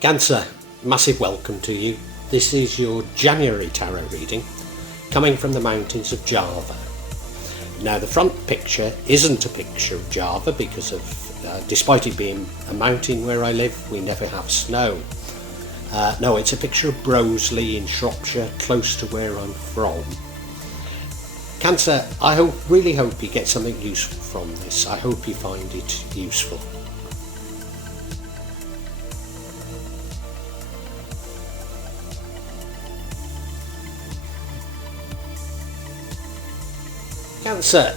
Cancer, massive welcome to you. This is your January tarot reading, coming from the mountains of Java. Now, the front picture isn't a picture of Java because despite it being a mountain where I live, we never have snow. No, it's a picture of Broseley in Shropshire, close to where I'm from. Cancer, I really hope you get something useful from this. I hope you find it useful. Cancer,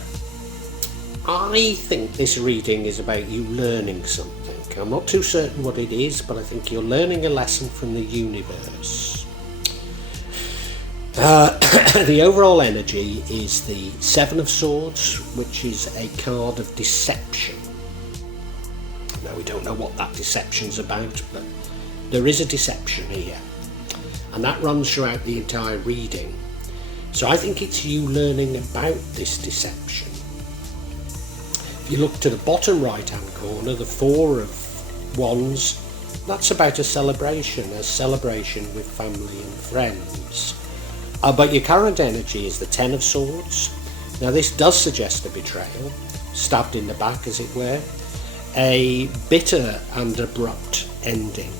I think this reading is about you learning something. I'm not too certain what it is, but I think you're learning a lesson from the universe. The overall energy is the Seven of Swords, which is a card of deception. Now, we don't know what that deception's about, but there is a deception here, and that runs throughout the entire reading. So I think it's you learning about this deception. If you look to the bottom right hand corner, the Four of Wands, that's about a celebration with family and friends. But your current energy is the Ten of Swords. Now, this does suggest a betrayal, stabbed in the back as it were, a bitter and abrupt ending.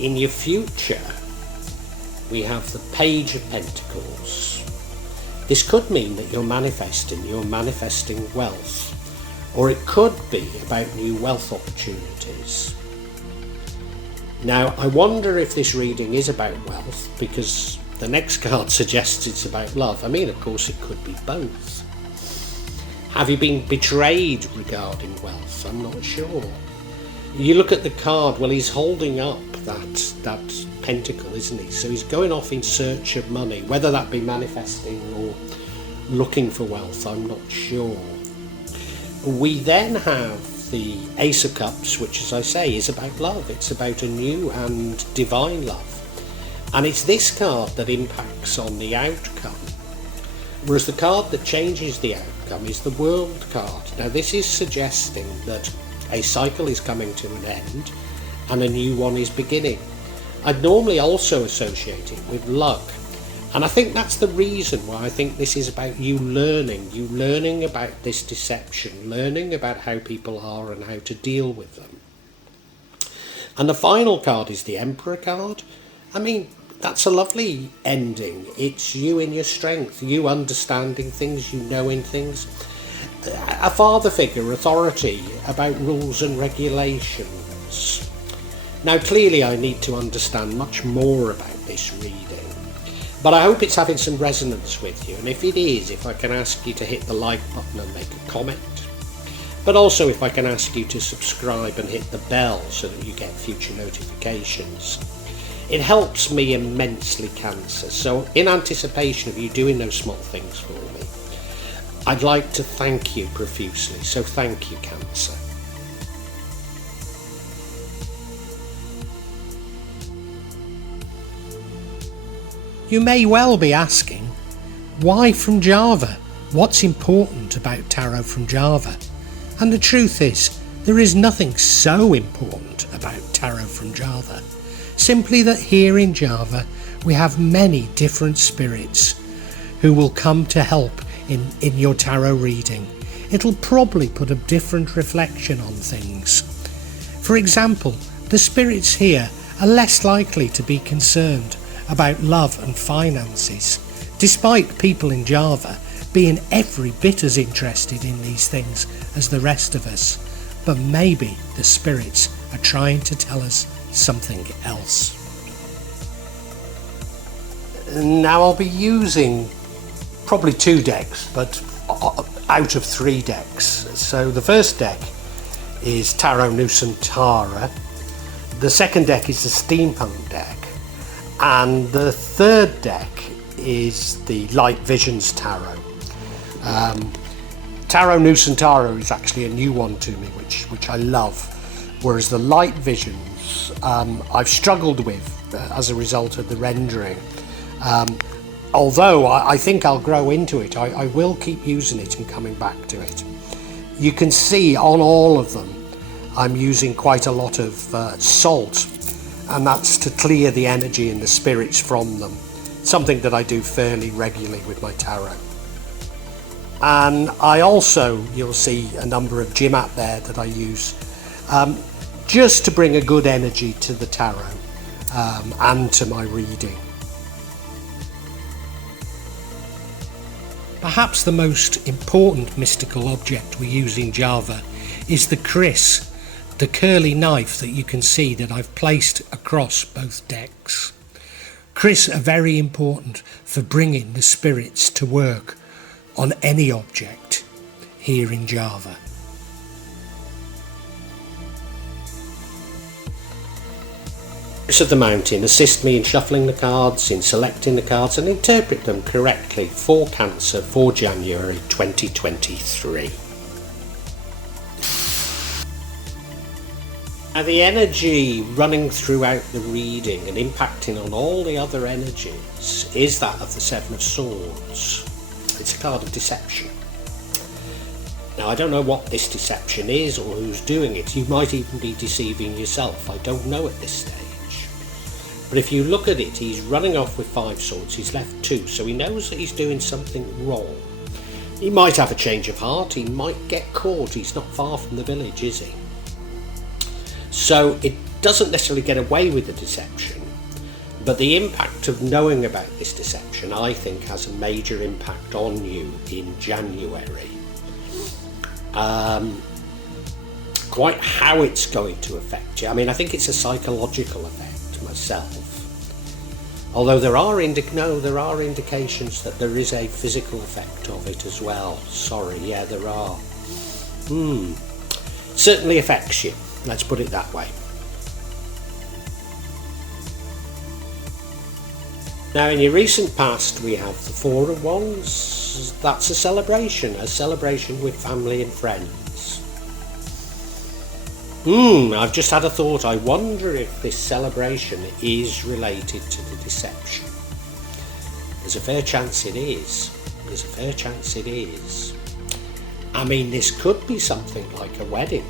In your future, we have the Page of Pentacles. This could mean that you're manifesting wealth, or it could be about new wealth opportunities. Now, I wonder if this reading is about wealth, because the next card suggests it's about love. I mean, of course, it could be both. Have you been betrayed regarding wealth? I'm not sure. You look at the card, well, he's holding up that pentacle, isn't he? So he's going off in search of money, whether that be manifesting or looking for wealth, I'm not sure. We then have the Ace of Cups, which, as I say, is about love. It's about a new and divine love. And it's this card that impacts on the outcome. Whereas the card that changes the outcome is the World card. Now, this is suggesting that a cycle is coming to an end and a new one is beginning. I'd normally also associate it with luck. And I think that's the reason why I think this is about you learning about this deception, learning about how people are and how to deal with them. And the final card is the Emperor card. I mean, that's a lovely ending. It's you in your strength, you understanding things, you knowing things. A father figure, authority about rules and regulations. Now, clearly I need to understand much more about this reading, but I hope it's having some resonance with you, and if it is, if I can ask you to hit the like button and make a comment, but also if I can ask you to subscribe and hit the bell so that you get future notifications. It helps me immensely, Cancer, so in anticipation of you doing those small things for me, I'd like to thank you profusely, so thank you, Cancer. You may well be asking, why from Java? What's important about tarot from Java? And the truth is, there is nothing so important about tarot from Java. Simply that here in Java, we have many different spirits who will come to help in your tarot reading. It'll probably put a different reflection on things. For example, the spirits here are less likely to be concerned about love and finances, despite people in Java being every bit as interested in these things as the rest of us. But maybe the spirits are trying to tell us something else. Now, I'll be using probably 2 decks, but out of 3 decks. So the first deck is Tarot Nusantara, the second deck is the Steampunk deck, and the third deck is the Light Visions Tarot. Tarot Nusantara is actually a new one to me, which I love, whereas the Light Visions I've struggled with as a result of the rendering. Although I think I'll grow into it, I will keep using it and coming back to it. You can see on all of them I'm using quite a lot of salt, and that's to clear the energy and the spirits from them. Something that I do fairly regularly with my tarot. And I also, you'll see a number of gym app there that I use just to bring a good energy to the tarot and to my reading. Perhaps the most important mystical object we use in Java is the kris, the curly knife that you can see that I've placed across both decks. Kris are very important for bringing the spirits to work on any object here in Java. Spirits of the Mountain assist me in shuffling the cards, in selecting the cards and interpret them correctly for Cancer for January 2023. Now the energy running throughout the reading and impacting on all the other energies is that of the Seven of Swords. It's a card of deception. Now I don't know what this deception is or who's doing it. You might even be deceiving yourself. I don't know at this stage. But if you look at it, he's running off with 5 swords. He's left 2, so he knows that he's doing something wrong. He might have a change of heart. He might get caught. He's not far from the village, is he? So it doesn't necessarily get away with the deception, but the impact of knowing about this deception, I think, has a major impact on you in January. Quite how it's going to affect you. I mean, I think it's a psychological effect myself. Although there are indications that there is a physical effect of it as well. Sorry, yeah, there are. Certainly affects you. Let's put it that way. Now in your recent past we have the Four of Wands. That's a celebration with family and friends. I've just had a thought. I wonder if this celebration is related to the deception. There's a fair chance it is. I mean, this could be something like a wedding.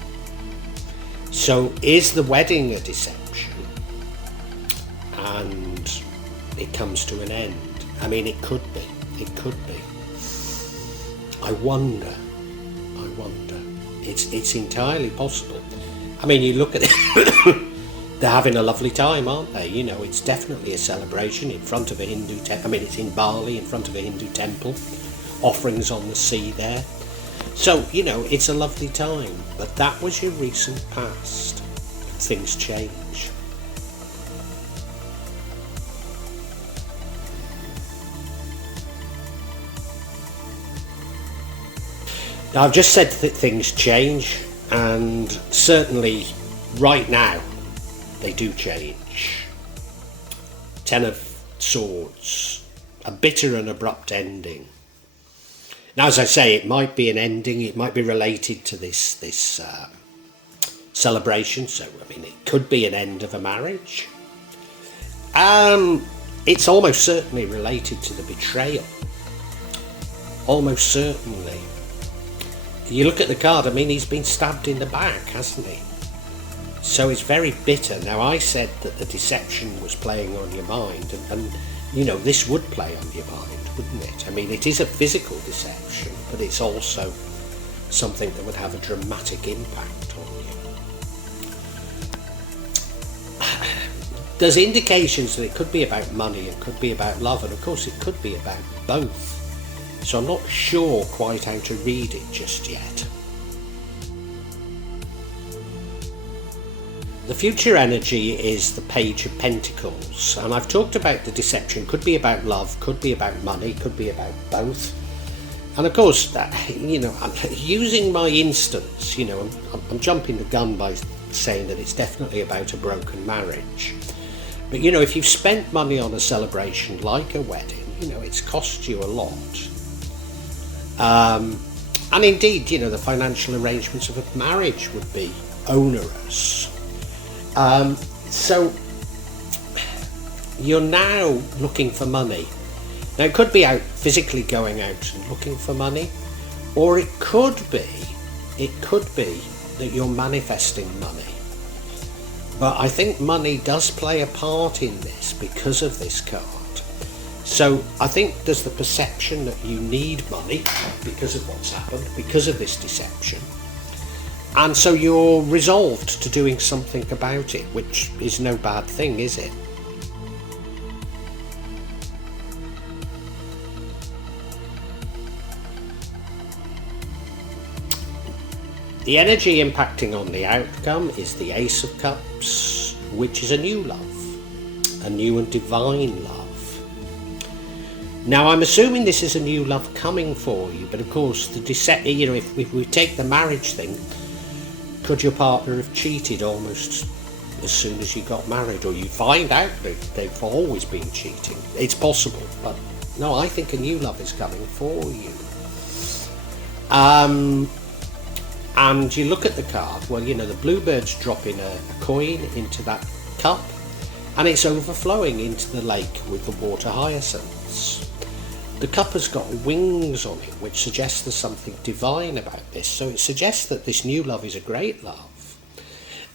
So is the wedding a deception and it comes to an end? I mean, it could be. I wonder. It's entirely possible. I mean, you look at it, they're having a lovely time, aren't they? You know, it's definitely a celebration in front of a Hindu temple. I mean, it's in Bali, in front of a Hindu temple, offerings on the sea there. So, you know, it's a lovely time, but that was your recent past. Things change. Now, I've just said that things change, and certainly right now they do change. 10 of Swords, a bitter and abrupt ending. Now, as I say, it might be an ending, it might be related to this celebration, so, I mean, it could be an end of a marriage. It's almost certainly related to the betrayal. Almost certainly. You look at the card, I mean, he's been stabbed in the back, hasn't he? So it's very bitter. Now, I said that the deception was playing on your mind, and you know, this would play on your mind, wouldn't it? I mean, it is a physical deception, but it's also something that would have a dramatic impact on you. There's indications that it could be about money, it could be about love, and of course it could be about both. So I'm not sure quite how to read it just yet. The future energy is the Page of Pentacles, and I've talked about the deception. Could be about love, could be about money, could be about both. And of course, you know, I'm using my instance, you know, I'm jumping the gun by saying that it's definitely about a broken marriage. But you know, if you've spent money on a celebration like a wedding, you know, it's cost you a lot. And indeed, you know, the financial arrangements of a marriage would be onerous. So you're now looking for money. Now, it could be out physically going out and looking for money, or it could be that you're manifesting money. But I think money does play a part in this because of this card. So I think there's the perception that you need money because of what's happened, because of this deception. And so you're resolved to doing something about it, which is no bad thing, is it? The energy impacting on the outcome is the Ace of Cups, which is a new love, a new and divine love. Now, I'm assuming this is a new love coming for you, but of course, if we take the marriage thing, could your partner have cheated almost as soon as you got married, or you find out that they've always been cheating? It's possible, but no, I think a new love is coming for you. And you look at the card, well, the bluebird's dropping a coin into that cup, and it's overflowing into the lake with the water hyacinths. The cup has got wings on it, which suggests there's something divine about this. So it suggests that this new love is a great love.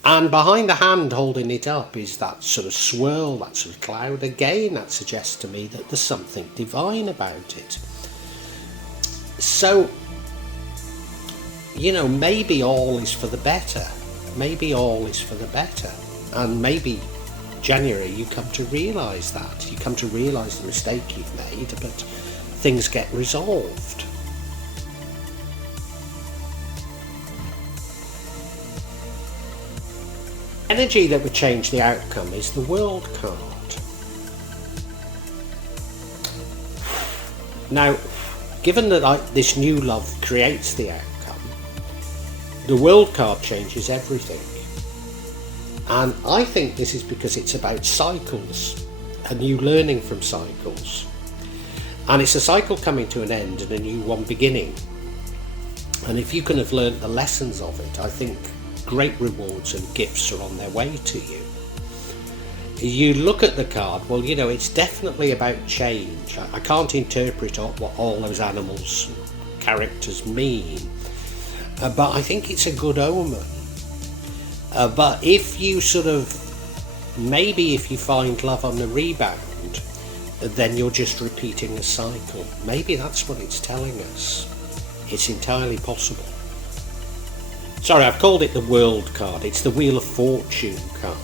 And behind the hand holding it up is that sort of swirl, that sort of cloud. Again, that suggests to me that there's something divine about it. So, maybe all is for the better. Maybe all is for the better. And maybe January you come to realise that. You come to realise the mistake you've made, but things get resolved. Energy that would change the outcome is the World card. Now, given that this new love creates the outcome, the World card changes everything. And I think this is because it's about cycles and you learning from cycles. And it's a cycle coming to an end and a new one beginning. And if you can have learnt the lessons of it, I think great rewards and gifts are on their way to you. You look at the card, well, it's definitely about change. I can't interpret what all those animals and characters mean, but I think it's a good omen. But if you maybe if you find love on the rebound, then you're just repeating a cycle. Maybe that's what it's telling us. It's entirely possible. Sorry, I've called it the World card. It's the Wheel of Fortune card.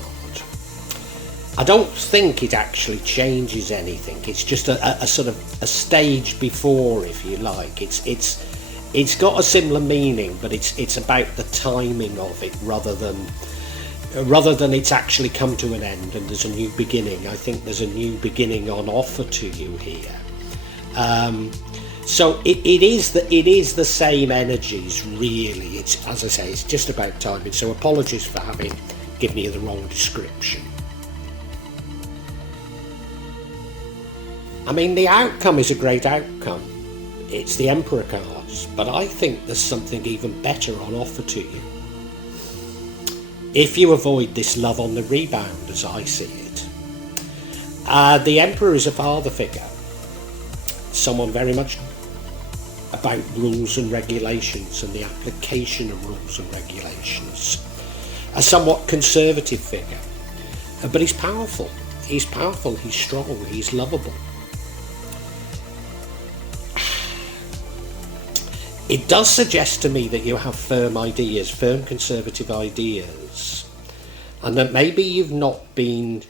I don't think it actually changes anything. It's just a sort of a stage before, if you like. It's got a similar meaning, but it's about the timing of it rather than it's actually come to an end and there's a new beginning. I think there's a new beginning on offer to you here. So it is the same energies, really. It's, as I say, it's just about timing. So apologies for having given you the wrong description. I mean, the outcome is a great outcome. It's the Emperor cards, but I think there's something even better on offer to you. If you avoid this love on the rebound, as I see it. The Emperor is a father figure, someone very much about rules and regulations and the application of rules and regulations. A somewhat conservative figure, but he's powerful, he's strong, he's lovable. It does suggest to me that you have firm ideas, firm conservative ideas, and that maybe you've not been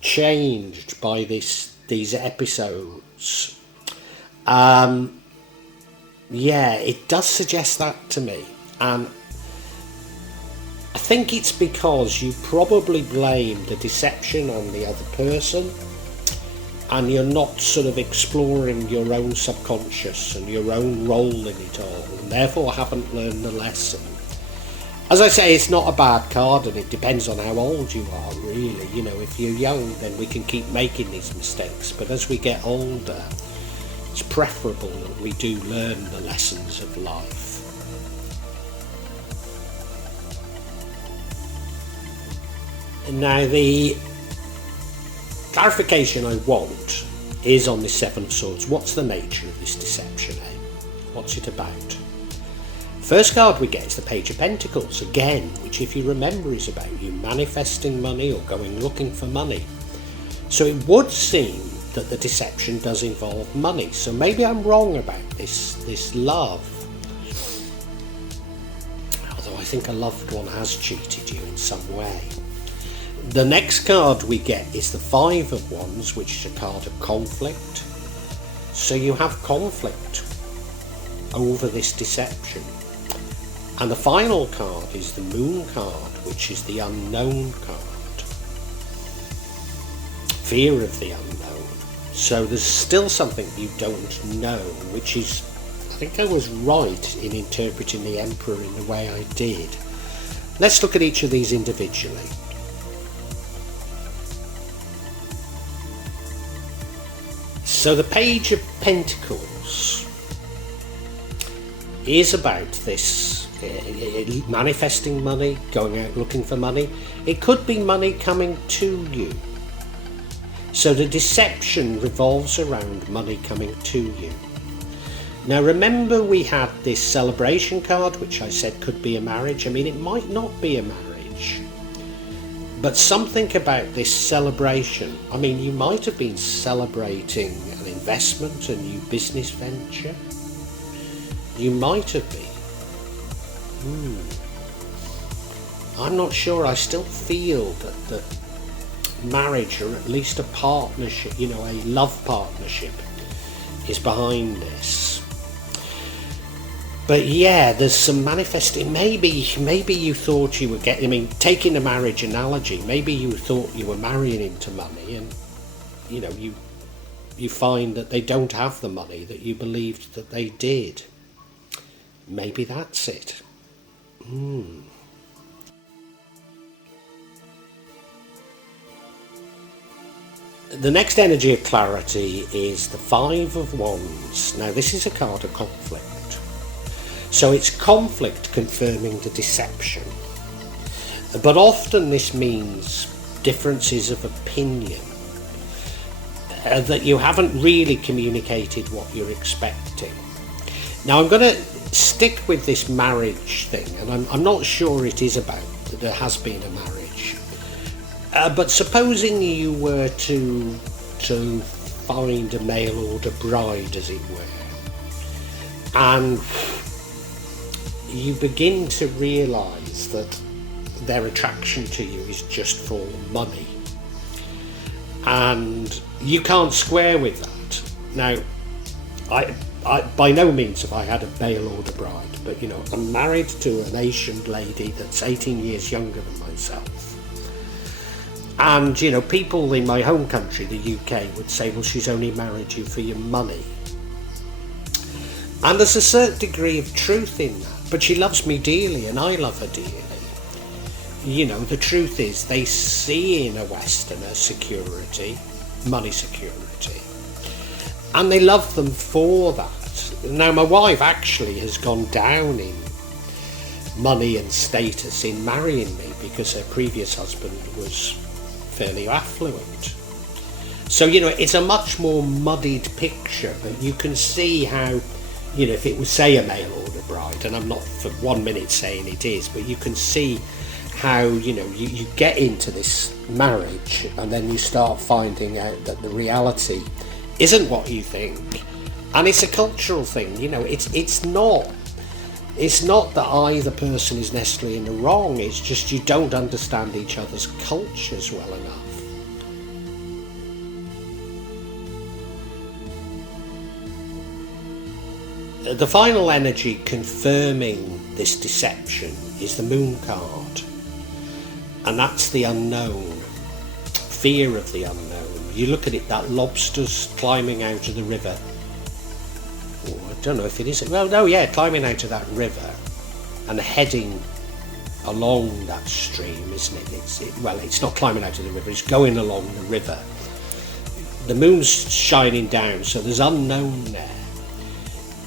changed by these episodes. Yeah, it does suggest that to me, and I think it's because you probably blame the deception on the other person, and you're not sort of exploring your own subconscious and your own role in it all, and therefore haven't learned the lesson. As I say, it's not a bad card, and it depends on how old you are, really. If you're young, then we can keep making these mistakes, but as we get older, it's preferable that we do learn the lessons of life. And now the clarification I want is on the Seven of Swords. What's the nature of this deception, What's it about? first card we get is the Page of Pentacles, again, which if you remember is about you manifesting money or going looking for money. So it would seem that the deception does involve money. So maybe I'm wrong about this love. Although I think a loved one has cheated you in some way. The next card we get is the Five of Wands, which is a card of conflict. So you have conflict over this deception. And the final card is the Moon card, which is the unknown card. Fear of the unknown. So there's still something you don't know, which is, I think I was right in interpreting the Emperor in the way I did. Let's look at each of these individually. So the Page of Pentacles is about this manifesting money, going out looking for money. It could be money coming to you. So the deception revolves around money coming to you. Now remember we had this celebration card, which I said could be a marriage. I mean, it might not be a marriage, but something about this celebration. I mean, you might have been celebrating an investment, a new business venture. You might have been. I'm not sure. I still feel that the marriage, or at least a partnership, a love partnership, is behind this. But yeah, there's some manifesting. Maybe you thought you were getting, taking a marriage analogy, maybe you thought you were marrying into money, and you find that they don't have the money that you believed that they did. Maybe that's it. The next energy of clarity is the Five of Wands. Now this is a card of conflict. So it's conflict confirming the deception. But often this means differences of opinion. That you haven't really communicated what you're expecting. Now I'm going to stick with this marriage thing, and I'm not sure it is about that there has been a marriage. But supposing you were to find a mail order bride, as it were, and you begin to realise that their attraction to you is just for money, and you can't square with that. Now, I by no means have I had a mail order bride, but I'm married to an Asian lady that's 18 years younger than myself. And, people in my home country, the UK, would say, well, she's only married you for your money. And there's a certain degree of truth in that. But she loves me dearly, and I love her dearly. The truth is, they see in a Westerner security, money security. And they love them for that. Now, my wife actually has gone down in money and status in marrying me because her previous husband was fairly affluent. So, it's a much more muddied picture, but you can see how, if it was, say, a mail order bride, and I'm not for 1 minute saying it is, but you can see how, you get into this marriage and then you start finding out that the reality isn't what you think. And it's a cultural thing, it's not that either person is necessarily in the wrong, it's just you don't understand each other's cultures well enough. The final energy confirming this deception is the Moon card, and that's the unknown, fear of the unknown. You look at it, that lobster's climbing out of the river. I don't know if it is. Well, no, yeah, climbing out of that river and heading along that stream, isn't it? It's not climbing out of the river, it's going along the river. The moon's shining down, so there's unknown there.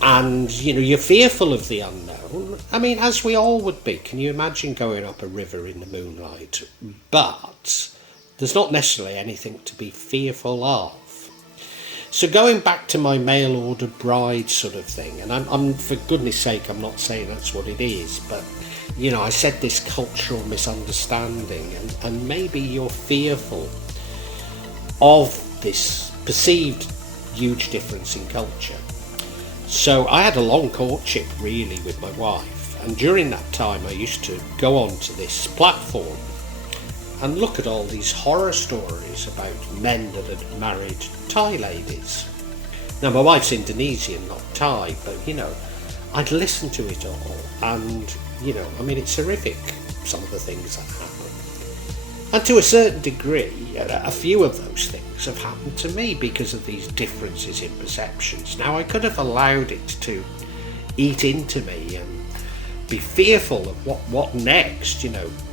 And, you're fearful of the unknown. As we all would be. Can you imagine going up a river in the moonlight? But there's not necessarily anything to be fearful of. So going back to my mail order bride sort of thing, and I'm for goodness sake, I'm not saying that's what it is, but I said this cultural misunderstanding, and maybe you're fearful of this perceived huge difference in culture. So I had a long courtship really with my wife, and during that time I used to go onto this platform and look at all these horror stories about men that had married Thai ladies. Now my wife's Indonesian, not Thai, but I'd listen to it all, and it's horrific, some of the things that happen. And to a certain degree, a few of those things have happened to me because of these differences in perceptions. Now, I could have allowed it to eat into me and be fearful of what next,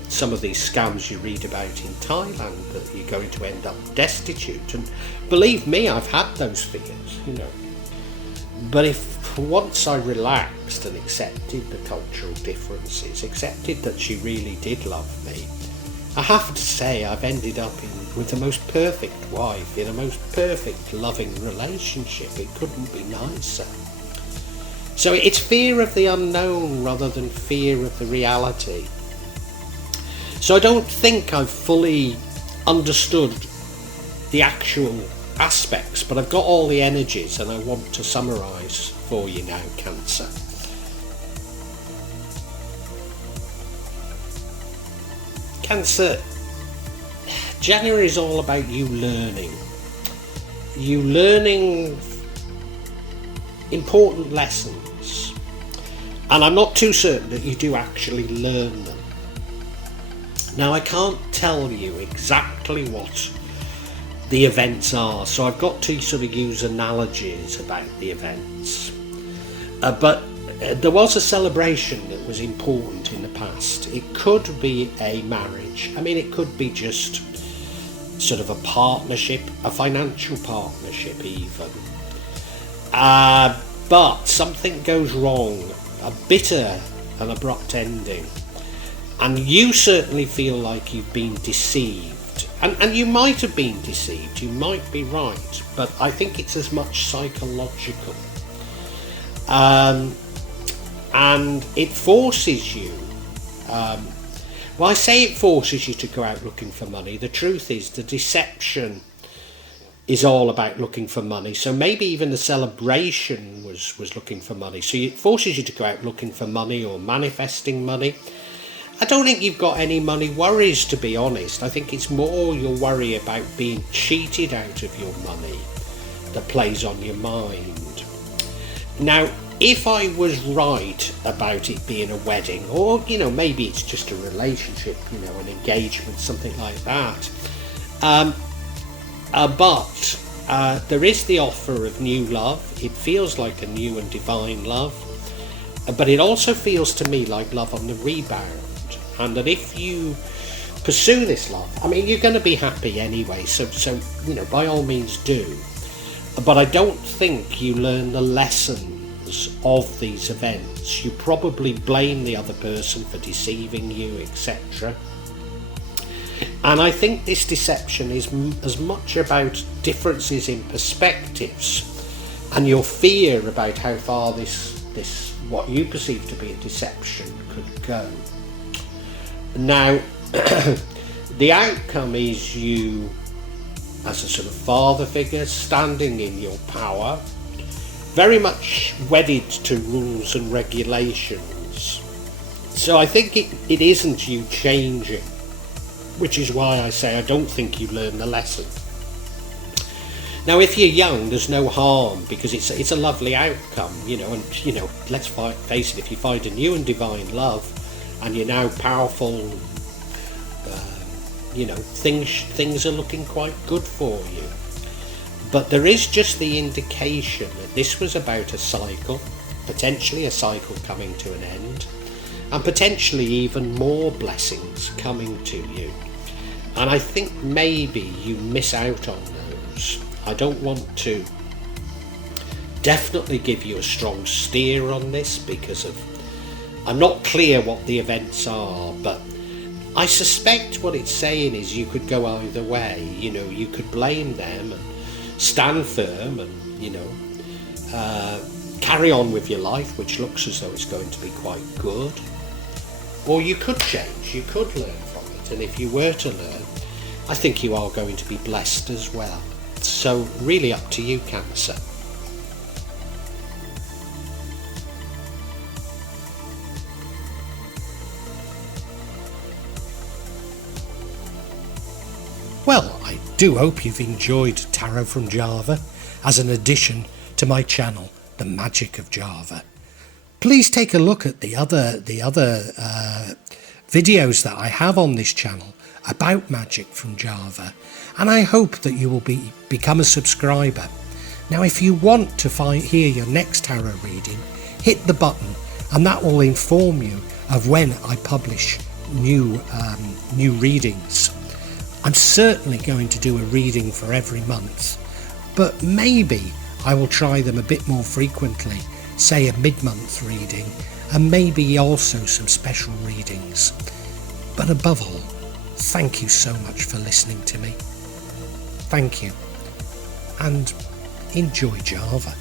some of these scams you read about in Thailand, that you're going to end up destitute. And believe me, I've had those fears, But if once I relaxed and accepted the cultural differences, accepted that she really did love me, I have to say I've ended up with the most perfect wife, in a most perfect loving relationship. It couldn't be nicer. So it's fear of the unknown rather than fear of the reality. So I don't think I've fully understood the actual aspects, but I've got all the energies, and I want to summarise for you now, Cancer. Cancer, January is all about you learning important lessons, and I'm not too certain that you do actually learn them. Now, I can't tell you exactly what the events are, so I've got to sort of use analogies about the events, but there was a celebration that was important in the past. It could be a marriage. It could be just sort of a partnership, a financial partnership even. But something goes wrong, a bitter and abrupt ending. And you certainly feel like you've been deceived. And you might have been deceived, you might be right, but I think it's as much psychological. And it forces you, I say it forces you to go out looking for money. The truth is, the deception is all about looking for money. So maybe even the celebration was looking for money. So it forces you to go out looking for money or manifesting money. I don't think you've got any money worries, to be honest. I think it's more your worry about being cheated out of your money that plays on your mind. Now, if I was right about it being a wedding, or maybe it's just a relationship, an engagement, something like that, but there is the offer of new love. It feels like a new and divine love, but it also feels to me like love on the rebound, and that if you pursue this love, you're going to be happy anyway, so by all means do, but I don't think you learn the lesson of these events. You probably blame the other person for deceiving you, etc. And I think this deception is as much about differences in perspectives and your fear about how far this what you perceive to be a deception could go. Now, the outcome is you, as a sort of father figure, standing in your power, very much wedded to rules and regulations. So I think it isn't you changing, which is why I say I don't think you learn the lesson. Now, if you're young, there's no harm, because it's a lovely outcome, and let's face it, if you find a new and divine love and you're now powerful, things are looking quite good for you. But there is just the indication that this was about a cycle, potentially a cycle coming to an end, and potentially even more blessings coming to you. And I think maybe you miss out on those. I don't want to definitely give you a strong steer on this, because I'm not clear what the events are, but I suspect what it's saying is you could go either way. You could blame them and stand firm and, carry on with your life, which looks as though it's going to be quite good. Or you could change, you could learn from it, and if you were to learn, I think you are going to be blessed as well. So really up to you, Cancer. Well, I do hope you've enjoyed Tarot from Java as an addition to my channel, The Magic of Java. Please take a look at the other videos that I have on this channel about magic from Java, and I hope that you will become a subscriber. Now, if you want to hear your next tarot reading, hit the button, and that will inform you of when I publish new readings. I'm certainly going to do a reading for every month, but maybe I will try them a bit more frequently, say a mid-month reading, and maybe also some special readings. But above all, thank you so much for listening to me. Thank you, and enjoy Java.